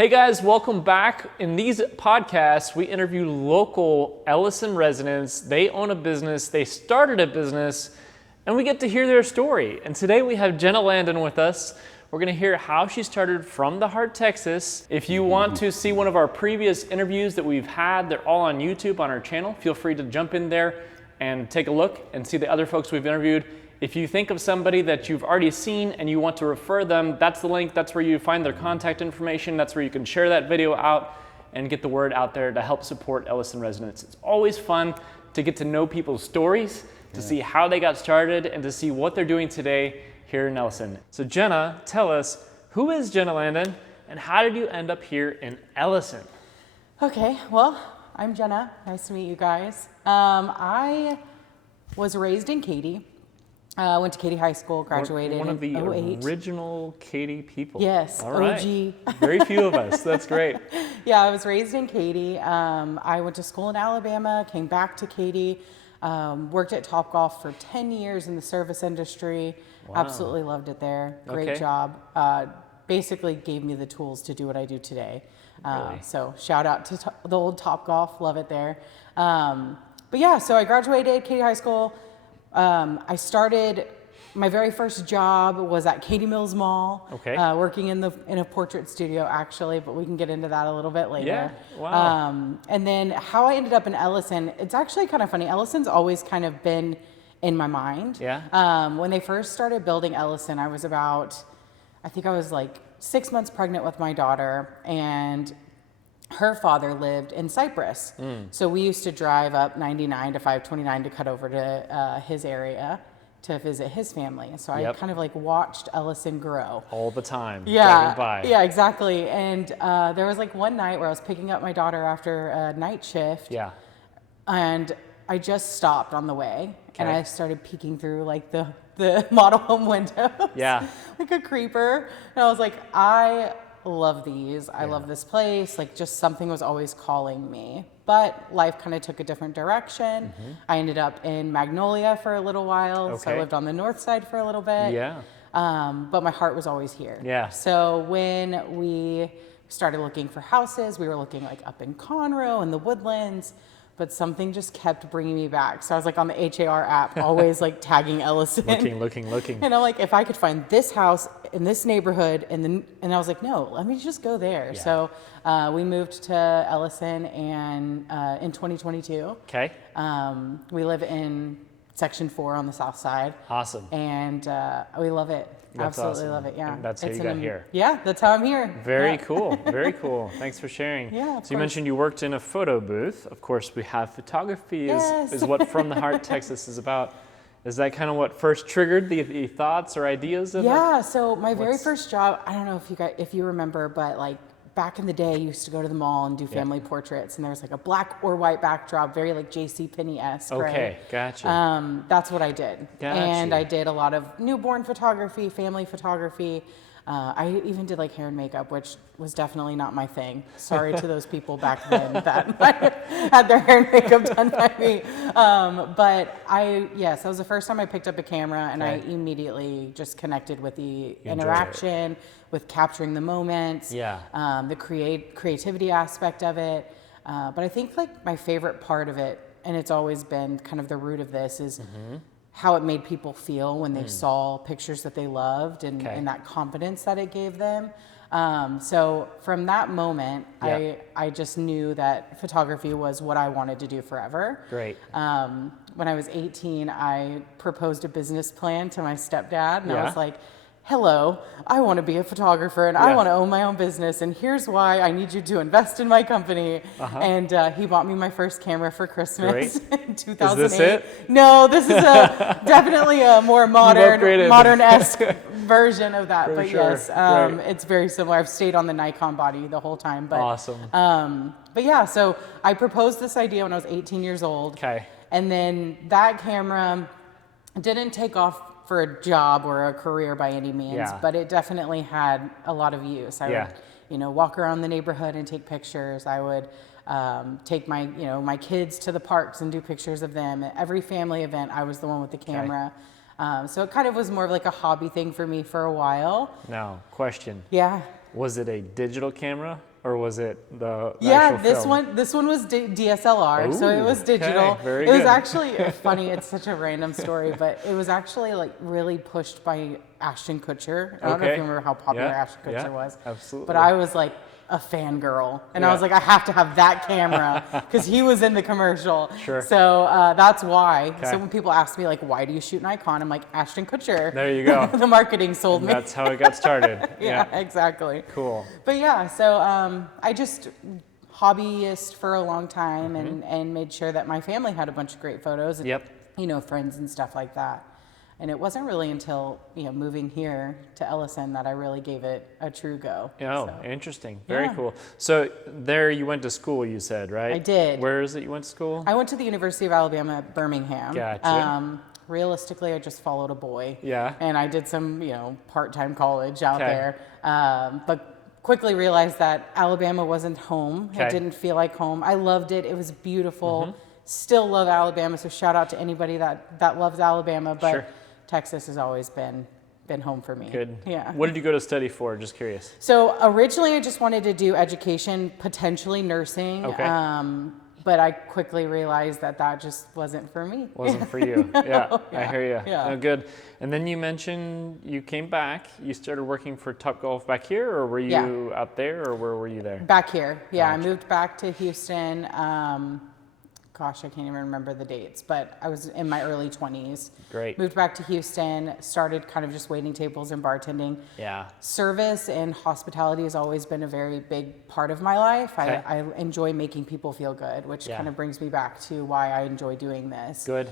Hey guys, welcome back. In these podcasts, we interview local Ellison residents. They own a business, they started a business, and we get to hear their story. And today we have Jenna Landin with us. We're gonna hear how she started from the Hart, Texas. If you want to see one of our previous interviews that we've had, they're all on YouTube on our channel. Feel free to jump in there and take a look and see the other folks we've interviewed. If you think of somebody that you've already seen and you want to refer them, that's the link. That's where you find their contact information. That's where you can share that video out and get the word out there to help support Ellison residents. It's always fun to get to know people's stories, to see how they got started, and to see what they're doing today here in Ellison. So Jenna, tell us, who is Jenna Landin and how did you end up here in Ellison? Okay, well, I'm Jenna. Nice to meet you guys. I was raised in Katy. Went to Katy High School, graduated One of the in 08. original Katy people. Yes, all right. OG. Very few of us. That's great. Yeah, I was raised in Katy. I went to school in Alabama, came back to Katy, worked at Topgolf for 10 years in the service industry. Wow. Absolutely loved it there. Great job. Basically gave me the tools to do what I do today. Really? So shout out to the old Topgolf. Love it there. But yeah, so I graduated Katy High School. I started, my very first job was at Katy Mills Mall, working in a portrait studio actually, but we can get into that a little bit later. Yeah, wow. And then how I ended up in Ellison, it's actually kind of funny. Ellison's always kind of been in my mind. Yeah. When they first started building Ellison, I think I was like 6 months pregnant with my daughter, and her father lived in Cyprus. So we used to drive up 99 to 529 to cut over to his area to visit his family. So I kind of like watched Ellison grow. All the time. Yeah, driving by. yeah, exactly. And there was like one night where I was picking up my daughter after a night shift. Yeah. And I just stopped on the way and I started peeking through like the model home windows. Yeah. Like a creeper. And I was like, I love these. I love this place. Like just something was always calling me. But life kind of took a different direction. I ended up in Magnolia for a little while. So I lived on the north side for a little bit. Yeah. But my heart was always here. Yeah. So when we started looking for houses, we were looking like up in Conroe and the Woodlands, but something just kept bringing me back. So I was like on the HAR app, always like tagging Ellison. Looking. And I'm like, if I could find this house in this neighborhood, and I was like, no, let me just go there. Yeah. So we moved to Ellison and in 2022. Okay. We live in Section 4 on the south side. Awesome. And we love it. That's Absolutely awesome. love it, yeah. And that's how you got here. Yeah, that's how I'm here. Very cool. Very cool. Thanks for sharing. Yeah, of So you mentioned you worked in a photo booth. Of course, we have photography is what From the Hart, Texas is about. Is that kind of what first triggered the thoughts or ideas of it? So my very first job, I don't know if you remember, but like back in the day, I used to go to the mall and do family portraits, and there was like a black or white backdrop, very like JCPenney-esque, Okay, right? gotcha. That's what I did. Gotcha. And I did a lot of newborn photography, family photography. I even did like hair and makeup, which was definitely not my thing. Sorry to those people back then that might have had their hair and makeup done by me. But that was the first time I picked up a camera, and I immediately just connected with the interaction, with capturing the moments, the creativity aspect of it. But I think like my favorite part of it, and it's always been kind of the root of this, is how it made people feel when they saw pictures that they loved and that confidence that it gave them. So from that moment, I just knew that photography was what I wanted to do forever. Great. When I was 18, I proposed a business plan to my stepdad, and I was like, hello, I want to be a photographer and I want to own my own business, and here's why I need you to invest in my company. And he bought me my first camera for Christmas in 2008. Is this it? No, this is definitely a more modern-esque version of that. But yes, it's very similar. I've stayed on the Nikon body the whole time. But, awesome. But yeah, so I proposed this idea when I was 18 years old. Okay. And then that camera didn't take off for a job or a career by any means, but it definitely had a lot of use. I would, walk around the neighborhood and take pictures. I would take my kids to the parks and do pictures of them. At every family event, I was the one with the camera. So it kind of was more of like a hobby thing for me for a while. Now, question. Yeah. Was it a digital camera or was it the Yeah, actual film? this one was DSLR, so it was Ooh, digital. okay, very It was good. actually funny. It's such a random story, but it was actually like really pushed by Ashton Kutcher. I don't know if Okay. you remember how popular Yeah, Ashton Kutcher yeah, was. absolutely. But I was like a fangirl, and I Yeah. was like, I have to have that camera because he was in the commercial. Sure. So that's why. Okay. So when people ask me like, why do you shoot Nikon? I'm like, Ashton Kutcher. There you go. The marketing sold And me. that's how it got started. Yeah, exactly. Cool. But yeah, so I just hobbyist for a long time and made sure that my family had a bunch of great photos and, Yep. you know, friends and stuff like that. And it wasn't really until, you know, moving here to Ellison that I really gave it a true go. Oh, So, interesting. Very yeah. cool. So there you went to school, you said, right? I did. Where is it you went to school? I went to the University of Alabama at Birmingham. Gotcha. Realistically, I just followed a boy. Yeah. And I did some, you know, part-time college out Okay. there. But quickly realized that Alabama wasn't home. Okay. It didn't feel like home. I loved it. It was beautiful. Mm-hmm. Still love Alabama. So shout out to anybody that loves Alabama. But Sure. Texas has always been home for me. Good. Yeah. What did you go to study for? Just curious. So originally I just wanted to do education, potentially nursing. Okay. But I quickly realized that just wasn't for me. Wasn't for you. Yeah, I hear you. Yeah. Oh, good. And then you mentioned you came back. You started working for Topgolf back here, or were you out there, or where were you there? Back here. Yeah, Gotcha. I moved back to Houston. Gosh, I can't even remember the dates, but I was in my early 20s. Great. Moved back to Houston, started kind of just waiting tables and bartending. Yeah. Service and hospitality has always been a very big part of my life. Okay. I enjoy making people feel good, which Yeah. kind of brings me back to why I enjoy doing this. Good.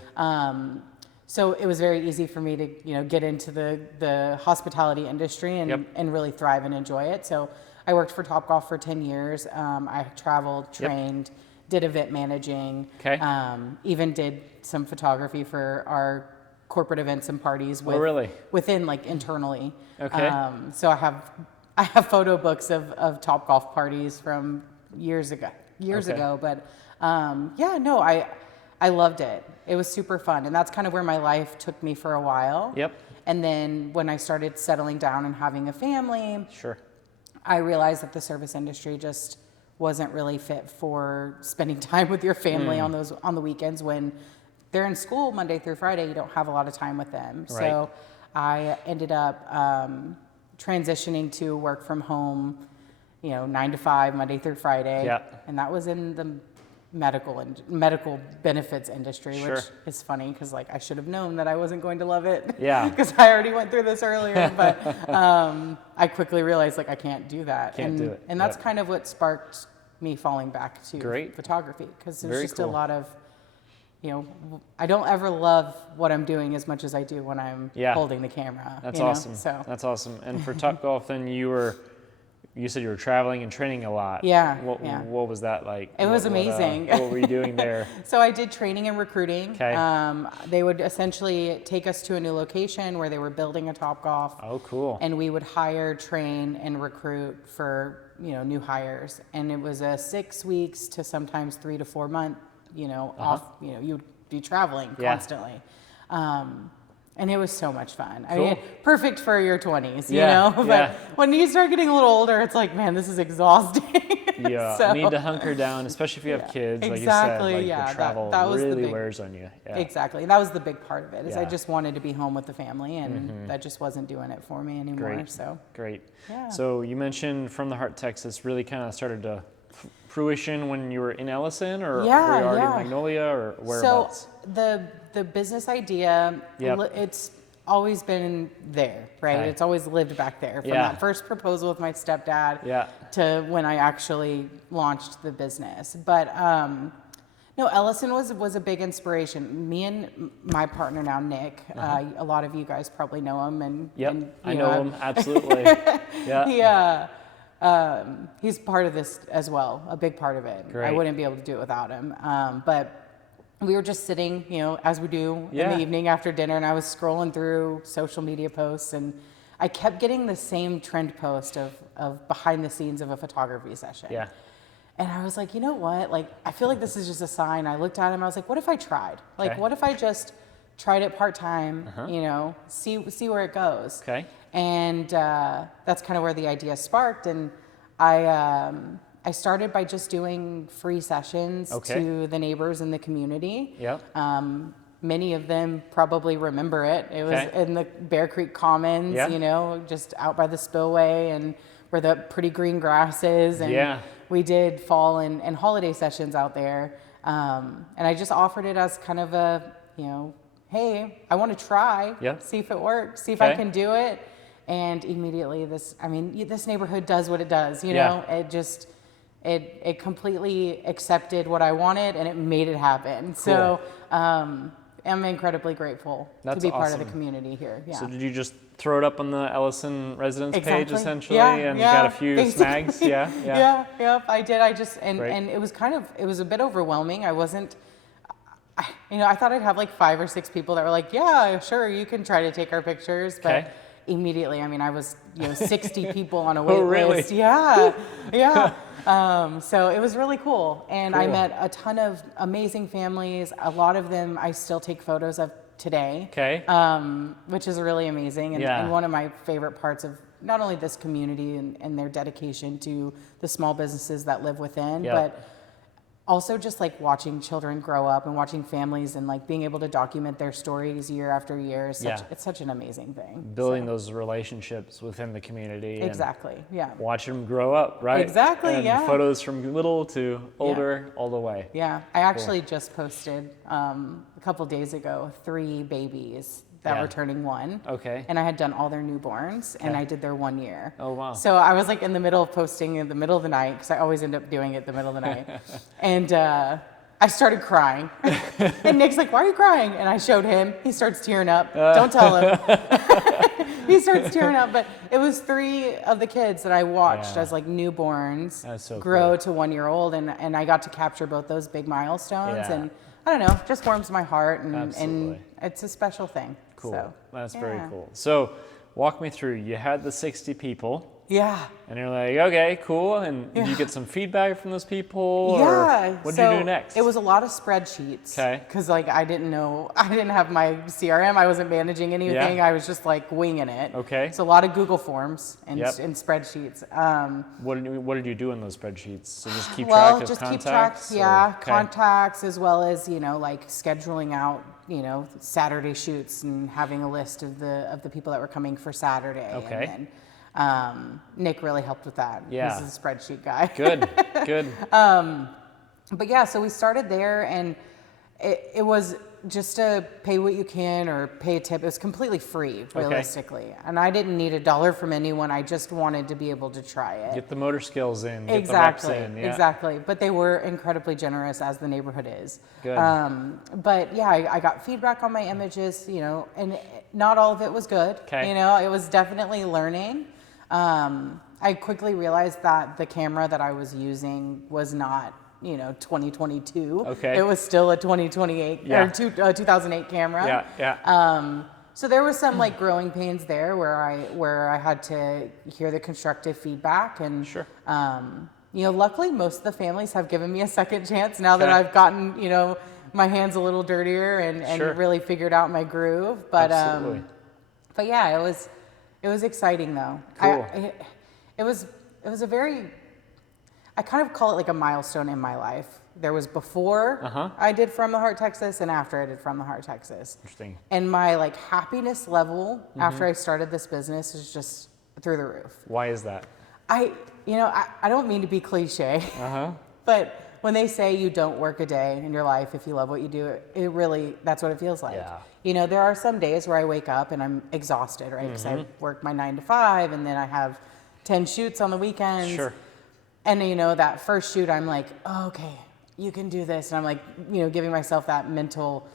So it was very easy for me to, you know, get into the hospitality industry and, Yep. and really thrive and enjoy it. So I worked for Topgolf for 10 years. I traveled, Yep. trained, did event managing, Okay. even did some photography for our corporate events and parties really? within like internally. Okay. So I have photo books of Topgolf parties from years ago. Okay. But yeah, no, I loved it. It was super fun. And that's kind of where my life took me for a while. Yep. And then when I started settling down and having a family, Sure. I realized that the service industry just wasn't really fit for spending time with your family on the weekends when they're in school Monday through Friday. You don't have a lot of time with them. Right. So I ended up transitioning to work from home, you know, 9 to 5 Monday through Friday. Yeah. And that was in the medical benefits industry, Sure. which is funny because like I should have known that I wasn't going to love it. Yeah. Because I already went through this earlier, but I quickly realized like I can't do that. Can't do it. And that's Yep. kind of what sparked me falling back to Great. photography because there's Very just cool. a lot of, you know, I don't ever love what I'm doing as much as I do when I'm Yeah. holding the camera. That's you know? awesome. So That's awesome. And for Topgolf, then you said you were traveling and training a lot. Yeah, What, yeah. what was that like? It was What, amazing. what were you doing there? So I did training and recruiting. Okay. They would essentially take us to a new location where they were building a Topgolf. Oh, cool. And we would hire, train, and recruit for, you know, new hires. And it was a 6 weeks to sometimes 3 to 4 month, you know, off, you know, you'd be traveling Yeah. constantly. And it was so much fun. I Cool. mean, perfect for your 20s, you Yeah, know? But yeah. when you start getting a little older, it's like, man, this is exhausting. Yeah, So- need to hunker down, especially if you have Yeah. kids. Like Exactly, you said, like yeah, the travel that was the really big- wears on you. Yeah. Exactly. And that was the big part of it, is I Yeah. just wanted to be home with the family, and that just wasn't doing it for me anymore. Great. So Great. Yeah. So you mentioned from the Hart, Texas, really kind of started to fruition when you were in Ellison, or Yeah, were you already yeah. in Magnolia, or whereabouts? So the business idea, Yep. it's always been there, right? Okay. It's always lived back there from Yeah. that first proposal with my stepdad Yeah. to when I actually launched the business. But no, Ellison was a big inspiration. Me and my partner now, Nick, a lot of you guys probably know him, and Yep, and, I you know him, absolutely. Yeah. He's part of this as well, a big part of it. I Great. wouldn't be able to do it without him. But we were just sitting, you know, as we do in Yeah. the evening after dinner, and I was scrolling through social media posts, and I kept getting the same trend post of behind the scenes of a photography session. Yeah. And I was like, you know what? Like, I feel like this is just a sign. I looked at him. I was like, what if I tried? Like, Okay. what if I just tried it part-time, you know, see where it goes. Okay. And that's kind of where the idea sparked. And I started by just doing free sessions to the neighbors in the community. Yep. Many of them probably remember it. It was in the Bear Creek Commons, you know, just out by the spillway and where the pretty green grass is. And we did fall and holiday sessions out there. And I just offered it as kind of a, you know, hey, I want to try, see if it works, see if I can do it. And immediately this neighborhood does what it does, you know, it just, it completely accepted what I wanted and it made it happen. Cool. So, I'm incredibly grateful to be part of the community here. Yeah. So did you just throw it up on the Ellison residence page essentially and got a few snags? Yeah, I did. I just, and it was a bit overwhelming. I wasn't, you know, I thought I'd have like 5 or 6 people that were like, yeah, sure, you can try to take our pictures. But immediately, I mean, I was, you know, 60 people on a wait list. Yeah. So it was really cool. And I met a ton of amazing families. A lot of them I still take photos of today, which is really amazing. And one of my favorite parts of not only this community and their dedication to the small businesses that live within, but also just like watching children grow up and watching families and like being able to document their stories year after year. It's such an amazing thing. Building those relationships within the community. Exactly. Watching them grow up, right? Exactly. And photos from little to older all the way. Yeah. I actually just posted a couple days ago 3 babies that were turning 1. Okay. And I had done all their newborns and I did their 1 year. Oh, wow. So I was like in the middle of posting in the middle of the night because I always end up doing it the middle of the night. And I started crying. And Nick's like, why are you crying? And I showed him. He starts tearing up. Don't tell him. He starts tearing up. But it was 3 of the kids that I watched as like newborns grow to 1-year-old. And I got to capture both those big milestones. And I don't know, just warms my heart. And it's a special thing. Cool. So, that's very cool. So walk me through. You had the 60 people. Yeah. And you're like, okay, cool. And did you get some feedback from those people? Or what did you do next? It was a lot of spreadsheets. Okay. Because like I didn't have my CRM. I wasn't managing anything. I was just like winging it. Okay. So a lot of Google Forms and spreadsheets. What did you do in those spreadsheets? So just keep track of contacts? Contacts as well as, you know, like scheduling out, you know, Saturday shoots and having a list of the people that were coming for Saturday. Okay. And then, Nick really helped with that. Yeah. He's a spreadsheet guy. Good. But yeah, so we started there and it was just to pay what you can or pay a tip. It was completely free, realistically. And I didn't need $1 from anyone. I just wanted to be able to try it. Get the motor skills in, get exactly, the reps in. Exactly. But they were incredibly generous as the neighborhood is. Good. But yeah, I got feedback on my images, you know, and not all of it was good. You know, it was definitely learning. I quickly realized that the camera that I was using was not, you know, 2022. It was still a 2028 or 2008 camera. So there was some like growing pains there where I had to hear the constructive feedback and you know, luckily most of the families have given me a second chance now that I've gotten, you know, my hands a little dirtier and really figured out my groove. But but yeah, it was exciting though. Cool. It was a very, I kind of call it like a milestone in my life. There was before I did From the Heart, Texas, and after I did From the Heart, Texas. Interesting. And my like happiness level after I started this business is just through the roof. Why is that? I don't mean to be cliche, but when they say you don't work a day in your life if you love what you do, it really, that's what it feels like. Yeah. You know, there are some days where I wake up and I'm exhausted, right? Because I work my 9 to 5 and then I have 10 shoots on the weekends. Sure. And you know, that first shoot, I'm like, oh, okay, you can do this. And I'm like, you know, giving myself that mental,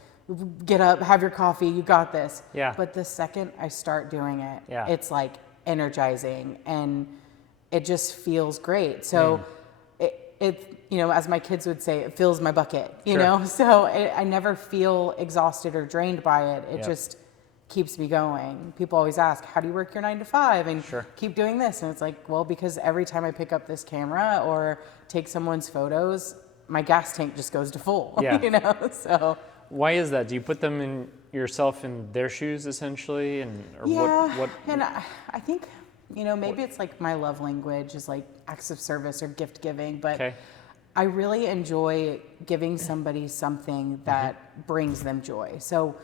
get up, have your coffee, you got this. Yeah. But the second I start doing it, it's like energizing and it just feels great. So it, you know, as my kids would say, it fills my bucket, you know? So I never feel exhausted or drained by it. It just keeps me going. People always ask, how do you work your 9 to 5 and keep doing this? And it's like, well, because every time I pick up this camera or take someone's photos, my gas tank just goes to full, you know? So why is that? Do you put them in yourself in their shoes essentially? And or what? And I think, you know, maybe it's like my love language is like acts of service or gift giving, but Okay. I really enjoy giving somebody something that brings them joy. So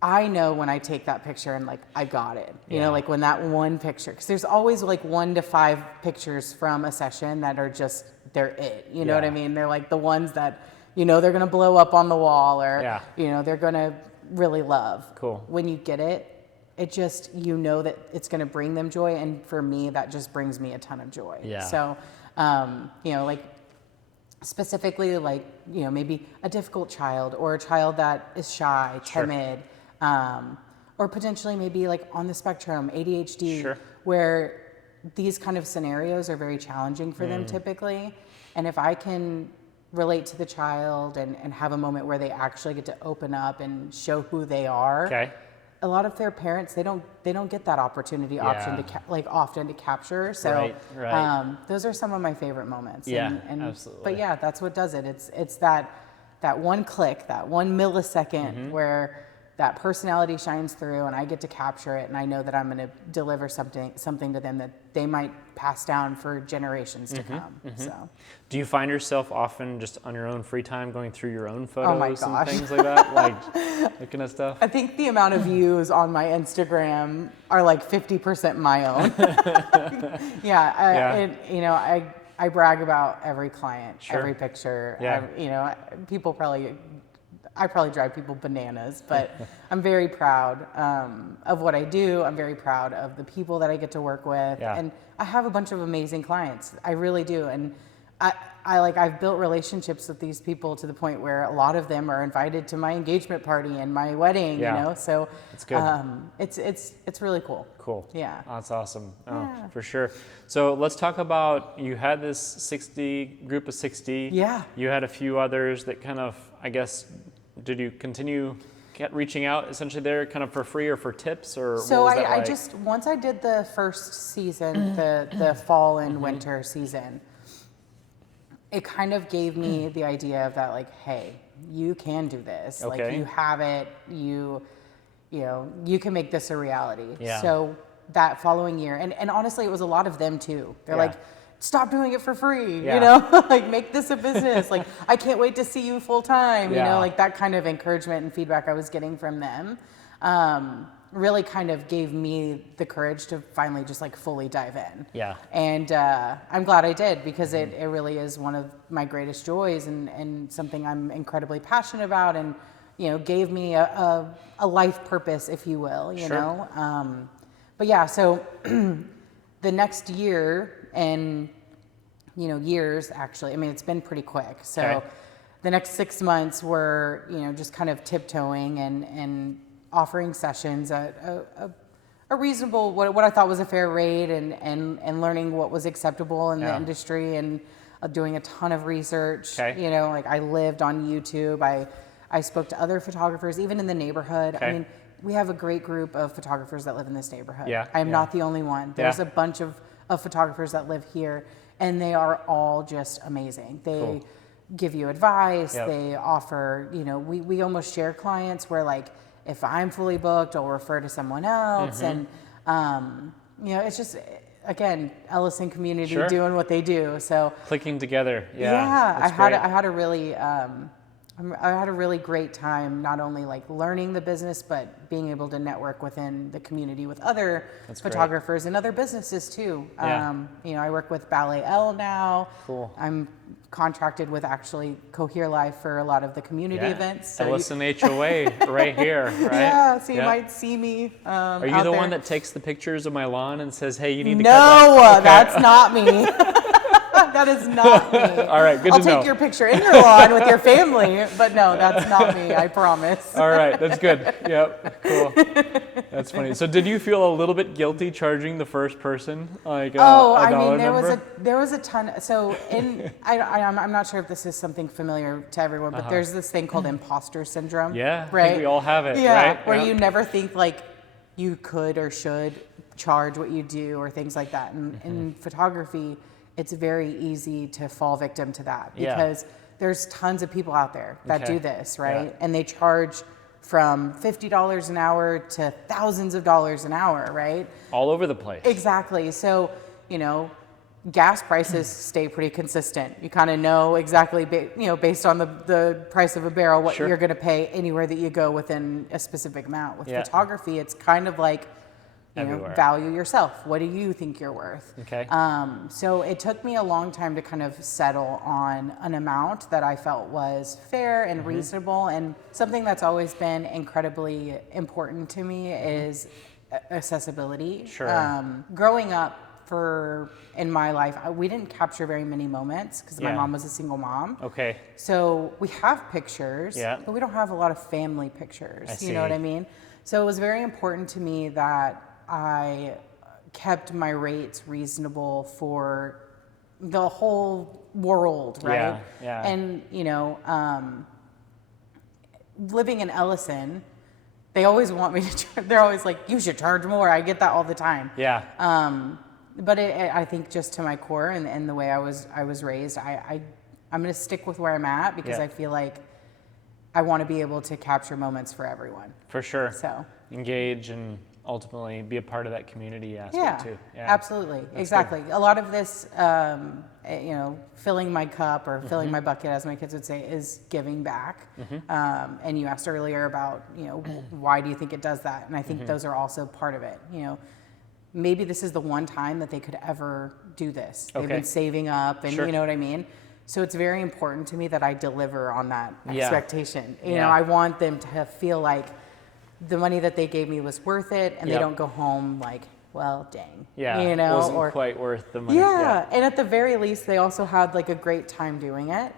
I know when I take that picture and like, I got it, you know, like when that one picture, because there's always like 1 to 5 pictures from a session that are just, they're it, you know what I mean? They're like the ones that, you know, they're going to blow up on the wall or, you know, they're going to really love. Cool. When you get it, it just, you know that it's going to bring them joy. And for me, that just brings me a ton of joy. Yeah. So, you know, like specifically like, you know, maybe a difficult child or a child that is shy, timid, or potentially maybe like on the spectrum, ADHD, where these kind of scenarios are very challenging for them typically. And if I can relate to the child and have a moment where they actually get to open up and show who they are, a lot of their parents, they don't get that opportunity often to capture. So those are some of my favorite moments. And absolutely. But yeah, that's what does it. It's that one click, that 1 millisecond where that personality shines through and I get to capture it and I know that I'm going to deliver something to them that they might pass down for generations to come. So, do you find yourself often just on your own free time going through your own photos my and things like that, like that kind of stuff? I think the amount of views on my Instagram are like 50% my own. You know, I brag about every client, every picture. You know, I probably drive people bananas, but I'm very proud of what I do. I'm very proud of the people that I get to work with. And I have a bunch of amazing clients. I really do. And I've built relationships with these people to the point where a lot of them are invited to my engagement party and my wedding, you know? So it's good. It's really cool. Cool. Yeah. Oh, that's awesome. Oh, for sure. So let's talk about, you had this group of 60. Yeah. You had a few others that kind of, I guess, did you continue reaching out essentially there kind of for free or for tips or so what was that like? I just, once I did the first season, the fall and winter season, it kind of gave me the idea of that, like, hey, you can do this. Okay. Like, you have it. You know, you can make this a reality. Yeah. So that following year, and honestly, it was a lot of them too. They're like, stop doing it for free, you know, like make this a business. Like, I can't wait to see you full time, you know, like that kind of encouragement and feedback I was getting from them really kind of gave me the courage to finally just like fully dive in. Yeah. And I'm glad I did, because it really is one of my greatest joys and something I'm incredibly passionate about, and, you know, gave me a life purpose, if you will, you know. But yeah, so the next year, and, you know, years actually, I mean, it's been pretty quick. So the next 6 months were, you know, just kind of tiptoeing and offering sessions at a reasonable, what I thought was a fair rate, and learning what was acceptable in the industry, and doing a ton of research. You know, like I lived on YouTube. I spoke to other photographers, even in the neighborhood. I mean, we have a great group of photographers that live in this neighborhood. I am not the only one. There's a bunch of photographers that live here, and they are all just amazing. They give you advice. They offer, you know, we almost share clients where, like, if I'm fully booked, I'll refer to someone else. And, you know, it's just, again, Ellison community doing what they do. So clicking together. I had a really great time, not only like learning the business, but being able to network within the community with other photographers and other businesses too. You know, I work with Ballet L now. Cool. I'm contracted with actually Cohere Life for a lot of the community events. So Ellison HOA right here, right? Yeah, so you might see me. Are you the one that takes the pictures of my lawn and says, hey, you need to cut that? No, okay. That's not me. That is not me. All right, good to know. I'll take your picture in your lawn with your family, but no, that's not me, I promise. All right, that's good. Yep, cool. That's funny. So did you feel a little bit guilty charging the first person like a dollar number? There was a ton. So I'm not sure if this is something familiar to everyone, but there's this thing called imposter syndrome. Yeah, right? I think we all have it, right? Where you never think like you could or should charge what you do or things like that. And in photography, it's very easy to fall victim to that, because there's tons of people out there that do this, right? And they charge from $50 an hour to thousands of dollars an hour, right? All over the place. Exactly. So, gas prices stay pretty consistent. You kind of know exactly, based on the price of a barrel, what Sure. you're going to pay anywhere that you go within a specific amount. With Yeah. photography, it's kind of like, Everywhere. value yourself. What do you think you're worth? Okay. So it took me a long time to kind of settle on an amount that I felt was fair and reasonable. And something that's always been incredibly important to me is accessibility. Sure. Growing up in my life, we didn't capture very many moments because my Yeah. mom was a single mom. Okay. So we have pictures, Yeah. but we don't have a lot of family pictures. I You know what see. I mean? So it was very important to me that I kept my rates reasonable for the whole world, right? Yeah, yeah. And, living in Ellison, they always want me to, they're always like, you should charge more. I get that all the time. Yeah. But I think just to my core and the way I was raised, I'm going to stick with where I'm at because Yeah. I feel like I want to be able to capture moments for everyone. For sure. So. Engage and ultimately be a part of that community aspect too. Yeah. Absolutely. Exactly. A lot of this, filling my cup or filling my bucket, as my kids would say, is giving back. And you asked earlier about, why do you think it does that? And I think those are also part of it. Maybe this is the one time that they could ever do this. They've Okay. been saving up and Sure. you know what I mean? So it's very important to me that I deliver on that Yeah. expectation. Yeah. I want them to feel like the money that they gave me was worth it, and Yep. they don't go home like, well, dang. Yeah. It wasn't or quite worth the money. yeah. And at the very least, they also had like a great time doing it.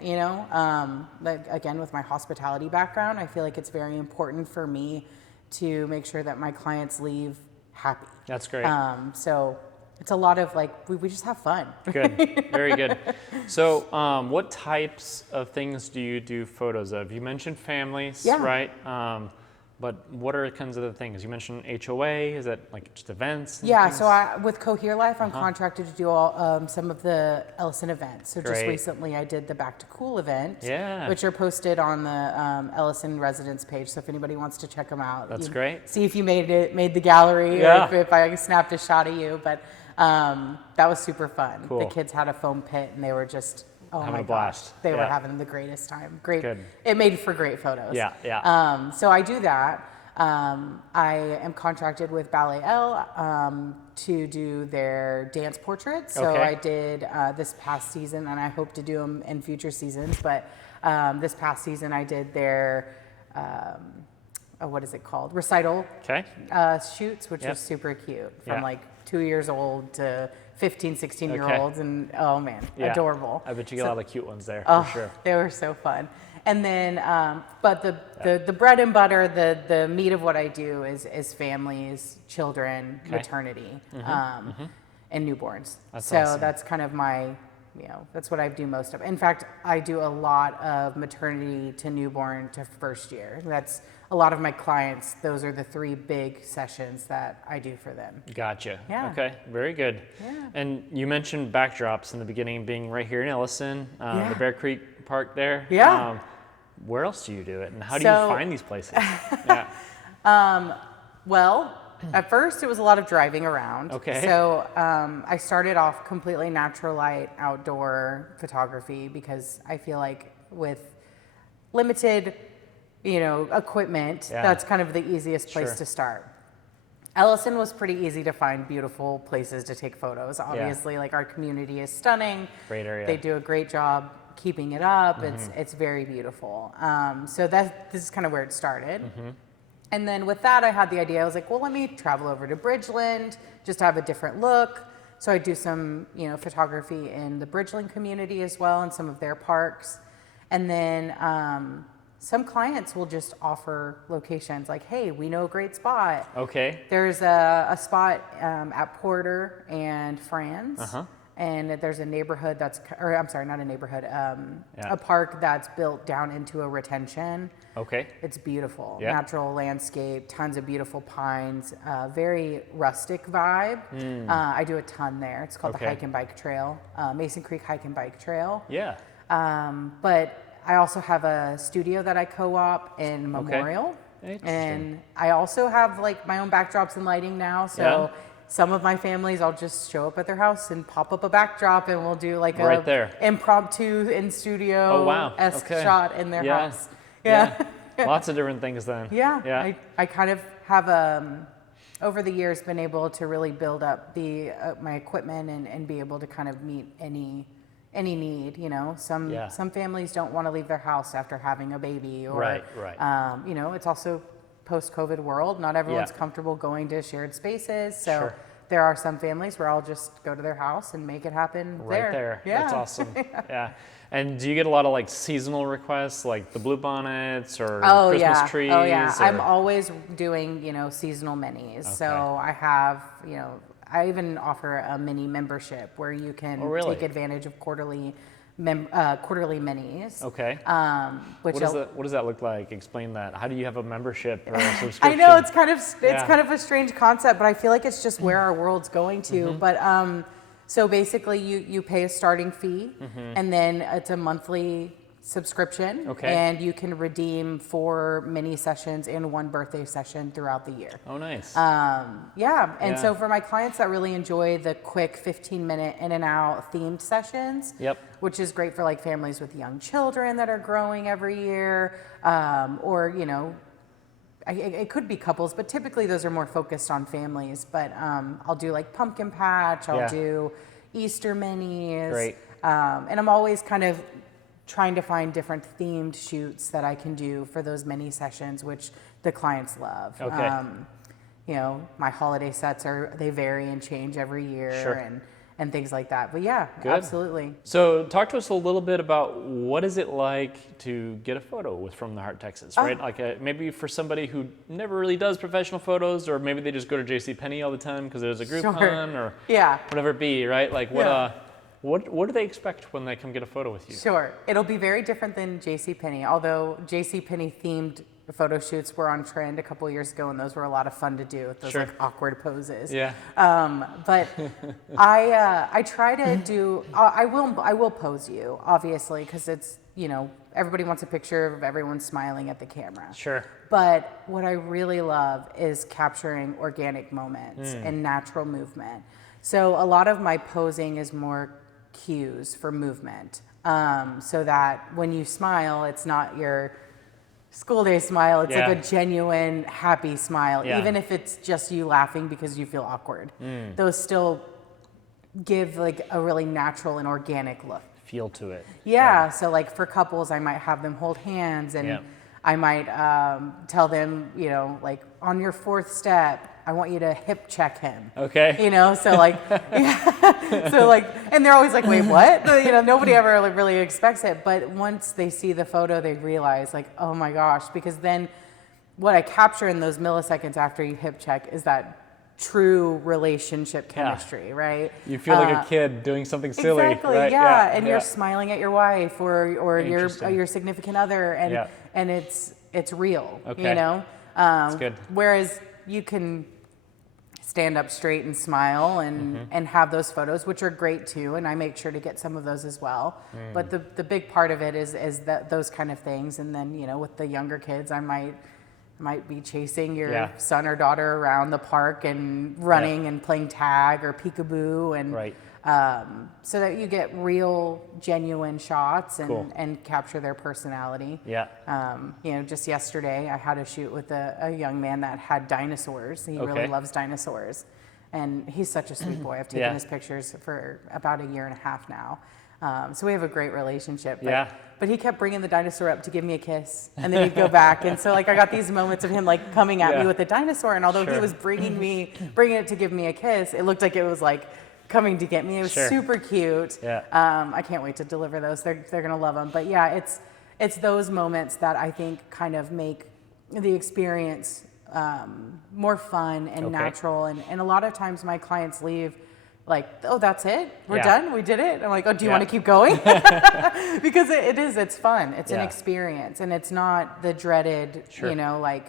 Like again, with my hospitality background, I feel like it's very important for me to make sure that my clients leave happy. That's great. So it's a lot of like we just have fun. Good. Very good. So, what types of things do you do photos of? You mentioned families, Yeah. right? But what are kinds of the things? You mentioned HOA. Is that like just events? and Yeah, things? so with Cohere Life, I'm contracted to do some of the Ellison events. So just Great. recently, I did the Back to Cool event, Yeah. which are posted on the Ellison residence page. So if anybody wants to check them out, That's great. See if you made the gallery, Yeah. or if I snapped a shot of you. But that was super fun. Cool. The kids had a foam pit, and they were just Having my a blast. gosh, they were Yeah. having the greatest time. Great. Good. It made for great photos. Yeah, yeah. So I do that. I am contracted with Ballet L to do their dance portraits. So Okay. I did this past season, and I hope to do them in future seasons. But this past season, I did their what is it called? Recital Okay. shoots, which Yep. was super cute, from Yeah. like 2 years old to 15, 16 Okay. year olds, and oh man, Yeah. adorable. I bet you get a lot of cute ones there Oh, for sure. they were so fun. And then, but the bread and butter, the meat of what I do is families, children, Okay. maternity, and newborns. That's so awesome. that's kind of my, that's what I do most of. In fact, I do a lot of maternity to newborn to first year. That's a lot of my clients. Those are the 3 big sessions that I do for them. Gotcha. Yeah. Okay. Very good. Yeah. And you mentioned backdrops in the beginning, being right here in Ellison, Yeah. the Bear Creek Park there. Yeah. Where else do you do it, and how do So- you find these places? Yeah. Well, at first it was a lot of driving around. Okay. So I started off completely natural light outdoor photography because I feel like with limited, equipment, Yeah. that's kind of the easiest place Sure. to start. Ellison was pretty easy to find beautiful places to take photos. Obviously, like our community is stunning. Great area. They do a great job keeping it up. Mm-hmm. It's very beautiful. So this is kind of where it started. Mm-hmm. And then with that, I had the idea. I was like, well, let me travel over to Bridgeland just to have a different look. So I do some, photography in the Bridgeland community as well, and some of their parks. And then some clients will just offer locations like, hey, we know a great spot. Okay. There's a spot at Porter and Franz. Uh-huh. And there's a neighborhood not a neighborhood, Yeah. a park that's built down into a retention. Okay. It's beautiful, Yeah. natural landscape, tons of beautiful pines, very rustic vibe. I do a ton there. It's called Okay. the Hike and Bike Trail, Mason Creek Hike and Bike Trail. Yeah. But I also have a studio that I co-op in Memorial. Interesting. And I also have like my own backdrops and lighting now. So some of my families, I'll just show up at their house and pop up a backdrop, and we'll do like Right there. impromptu in studio esque shot in their house. Yeah. Lots of different things then. Yeah. I kind of have over the years been able to really build up my equipment and be able to kind of meet any need. You know, some families don't want to leave their house after having a baby, or right. you know, it's also post-COVID world. Not everyone's comfortable going to shared spaces, so there are some families where I'll just go to their house and make it happen right there. Yeah. That's awesome. Yeah. And do you get a lot of like seasonal requests, like the blue bonnets or Christmas trees? Oh yeah. I'm always doing, you know, seasonal minis. Okay. So I have, you know, I even offer a mini membership where you can take advantage of quarterly minis. Okay. What does that look like? Explain that. How do you have a membership or a subscription? I know it's kind of a strange concept, but I feel like it's just where our world's going to. But so basically, you pay a starting fee, and then it's a monthly subscription, and you can redeem 4 mini sessions and 1 birthday session throughout the year. Oh, nice. So for my clients that really enjoy the quick 15-minute in and out themed sessions, which is great for like families with young children that are growing every year, or you know, it could be couples, but typically those are more focused on families. But I'll do like pumpkin patch, I'll do Easter minis, Great. And I'm always kind of trying to find different themed shoots that I can do for those mini sessions, which the clients love. You know, my holiday sets they vary and change every year, and things like that. But yeah, absolutely. So talk to us a little bit about what is it like to get a photo from the Hart, Texas, right? Like maybe for somebody who never really does professional photos, or maybe they just go to JCPenney all the time because there's a Groupon or whatever it be, right? Like what do they expect when they come get a photo with you? Sure. It'll be very different than JCPenney, although JCPenney themed photo shoots were on trend a couple years ago, and those were a lot of fun to do with those like awkward poses. But I try to do, I will pose you, obviously, because it's, you know, everybody wants a picture of everyone smiling at the camera. But what I really love is capturing organic moments and natural movement. So a lot of my posing is more cues for movement, so that when you smile, it's not your school day smile, it's like a genuine happy smile, even if it's just you laughing because you feel awkward. Those still give like a really natural and organic look. Feel to it. So like for couples, I might have them hold hands, and I might tell them, you know, like on your 4th step, I want you to hip check him. You know, so like, so like, and they're always like, wait, what? You know, nobody ever really expects it. But once they see the photo, they realize like, oh my gosh, because then what I capture in those milliseconds after you hip check is that true relationship chemistry, right? You feel like a kid doing something silly. Exactly, right? And you're smiling at your wife or your significant other, and it's real, you know? That's good. Whereas you can stand up straight and smile and have those photos, which are great too, and I make sure to get some of those as well. But the big part of it is that those kind of things. And then, you know, with the younger kids, I might be chasing your son or daughter around the park and running and playing tag or peekaboo, and so that you get real, genuine shots and capture their personality. You know, just yesterday I had a shoot with a young man that had dinosaurs. He really loves dinosaurs, and he's such a sweet boy. I've taken his pictures for about 1.5 years now. So we have a great relationship. But he kept bringing the dinosaur up to give me a kiss, and then he'd go back. And so like I got these moments of him like coming at me with the dinosaur, and although he was bringing it to give me a kiss, it looked like it was like coming to get me. It was super cute. I can't wait to deliver those. They're gonna love them. But it's those moments that I think kind of make the experience more fun and natural. And a lot of times my clients leave like, oh, that's it? We're done? We did it? I'm like, oh, do you want to keep going? Because it's fun. It's an experience, and it's not the dreaded, you know, like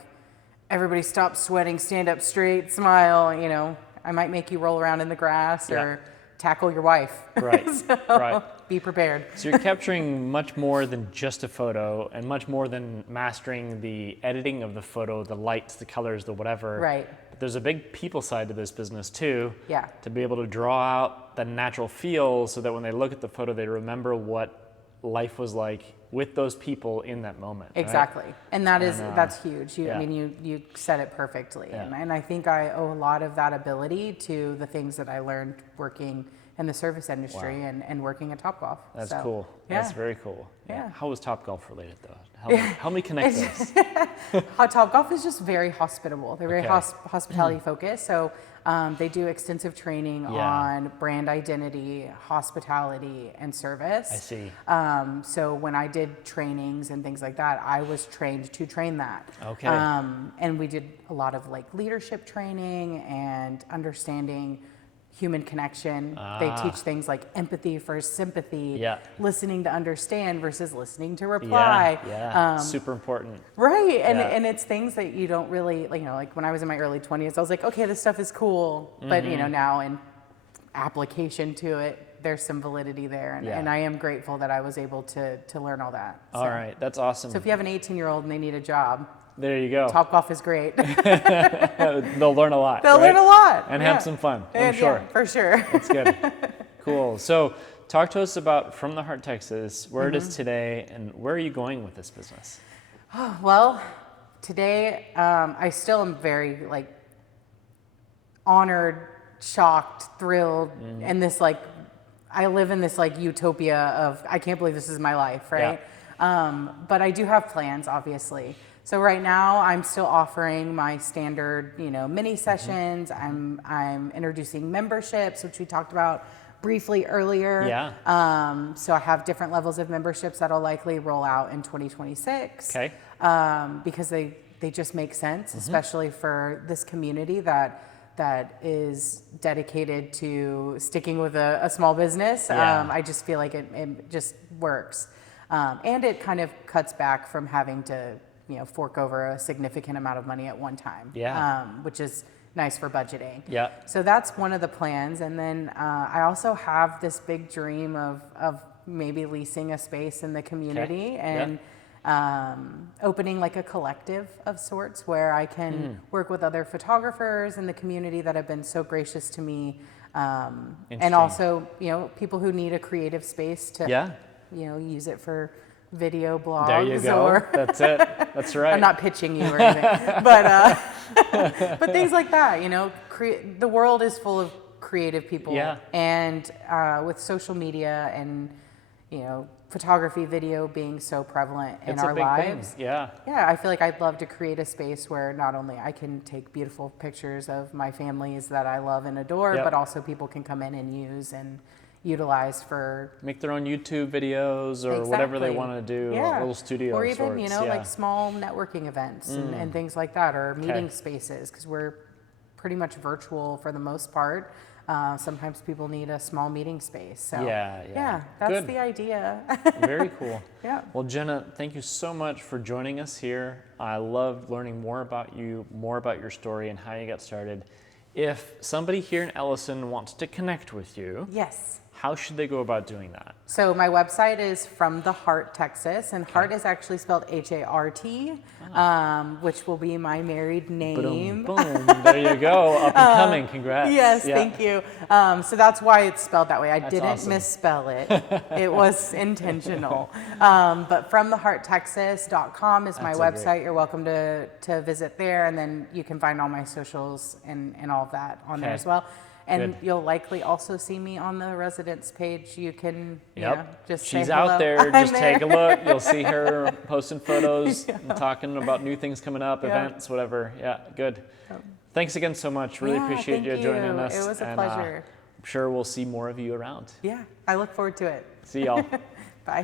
everybody stop sweating, stand up straight, smile, you know. I might make you roll around in the grass or tackle your wife. Right, So, right. be prepared. So you're capturing much more than just a photo and much more than mastering the editing of the photo, the lights, the colors, the whatever. Right. But there's a big people side to this business too. Yeah. To be able to draw out the natural feel so that when they look at the photo, they remember what life was like with those people in that moment. Exactly. Right? And that's huge. yeah. I mean, you said it perfectly. Yeah. And I think I owe a lot of that ability to the things that I learned working in the service industry and working at Topgolf. That's cool. Yeah. That's very cool. Yeah. How was Topgolf related though? Help me connect this. Topgolf is just very hospitable. They're very Okay. hospitality focused. So they do extensive training on brand identity, hospitality, and service. I see. So when I did trainings and things like that, I was trained to train that. Okay. And we did a lot of like leadership training and understanding human connection. They teach things like empathy versus sympathy, listening to understand versus listening to reply. Yeah, super important. Right, and it's things that you don't really, like when I was in my early 20s, I was like, okay, this stuff is cool, but now in application to it, there's some validity there, and I am grateful that I was able to learn all that. All right, that's awesome. So if you have an 18-year-old and they need a job, there you go. Topgolf is great. They'll learn a lot. They'll learn a lot. And have some fun, I'm sure. Yeah, for sure. That's good. Cool. So talk to us about From the Hart, Texas, where it is today, and where are you going with this business? Well, today I still am very honored, shocked, thrilled, and this I live in this utopia of I can't believe this is my life, right? But I do have plans, obviously. So right now I'm still offering my standard, mini sessions. I'm introducing memberships, which we talked about briefly earlier. Yeah. So I have different levels of memberships that'll likely roll out in 2026. Okay. Because they just make sense, especially for this community that is dedicated to sticking with a small business. I just feel like it just works. And it kind of cuts back from having to fork over a significant amount of money at one time, which is nice for budgeting. Yeah. So that's one of the plans. And then I also have this big dream of maybe leasing a space in the community and opening a collective of sorts where I can work with other photographers in the community that have been so gracious to me. And also, people who need a creative space to, use it for video blogs. There you go. That's it. That's right. I'm not pitching you or anything, but things like that. The world is full of creative people, and with social media and photography, video being so prevalent in our lives. Thing. Yeah. I feel like I'd love to create a space where not only I can take beautiful pictures of my families that I love and adore, but also people can come in and use and utilize for make their own YouTube videos or whatever they want to do, a little studio or of even sorts. small networking events and things like that, or meeting spaces, because we're pretty much virtual for the most part. Sometimes people need a small meeting space. So that's Good. the idea. Very cool. Yeah. Well, Jenna, thank you so much for joining us here. I loved learning more about you, more about your story and how you got started. If somebody here in Ellison wants to connect with you, Yes. how should they go about doing that? So my website is From the Hart, Texas, and Hart is actually spelled H-A-R-T, which will be my married name. Boom, boom. There you go. Up and coming. Congrats. Yes, thank you. So that's why it's spelled that way. I didn't awesome. misspell it. It was intentional. But FromTheHeartTexas.com is my website. You're welcome to visit there, and then you can find all my socials and all of that on there as well. And you'll likely also see me on the residence page. You can just She's say out hello. there. I'm Just take a look. You'll see her posting photos and talking about new things coming up, events, whatever. Yeah, good. Thanks again so much. Really appreciate you joining us. It was a pleasure. I'm sure we'll see more of you around. Yeah, I look forward to it. See y'all. Bye.